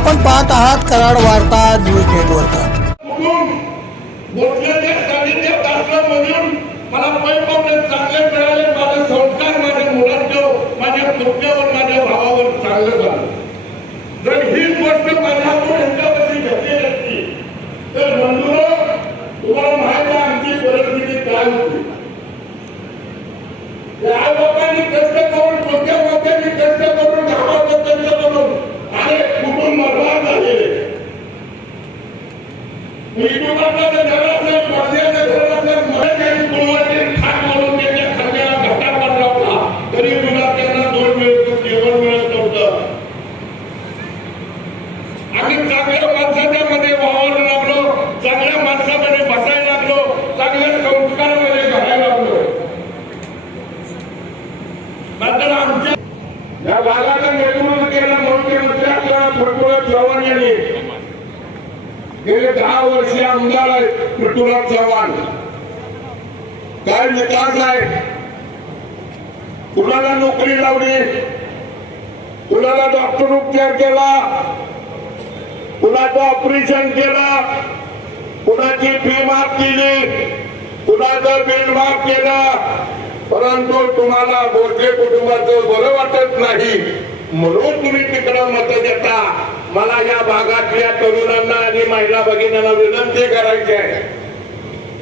आपण पाहत आहात कराड वार्ता न्यूज नेटवर्क. मला मात्र आमच्या या भागाचं नेतृत्व केलं मुख्यमंत्री आपल्या पृथ्वीराज चव्हाण यांनी. गेले दहा वर्षे आमदार आहेत पृथ्वीराज चव्हाण. काय विकास आहे? कुणाला नोकरी लावली? कुणाला डॉक्टर उपचार केला? कुणाचं ऑपरेशन केला? कुणाची फी माफ केली? कुणाचं बिल माफ केला? परंतु तुम्हाला बोरके कुटुंबाचं बरं वाटत नाही. म्हणून तुम्ही तिकडं मत देता. मला या भागातल्या तरुणांना आणि महिला भगिनींना विनंती करायची आहे.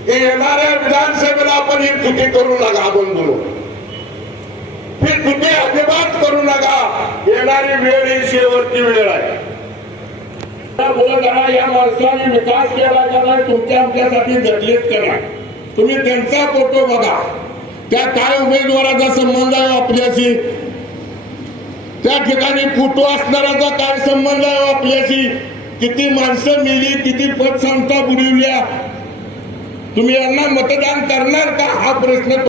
की येणाऱ्या विधानसभेला आपण ही चुकी करू नका बंधू. ही चुकी अजिबात करू नका. येणारी वेळ ही शेवटची वेळ आहे. या माणसाने विकास केला का नाही तुमच्या आमच्यासाठी जटलेत करा तुम्ही त्यांचा फोटो बघा. त्या काय उमेदवाराचा संबंध आहे आपल्याशी. त्या ठिकाणी फोटो असणाऱ्याचा काय संबंध आहे आपल्याशी किती माणसं मिली किती पतसंस्था बुडविल्या. तुम्ही यांना मतदान करणार का? हा प्रश्न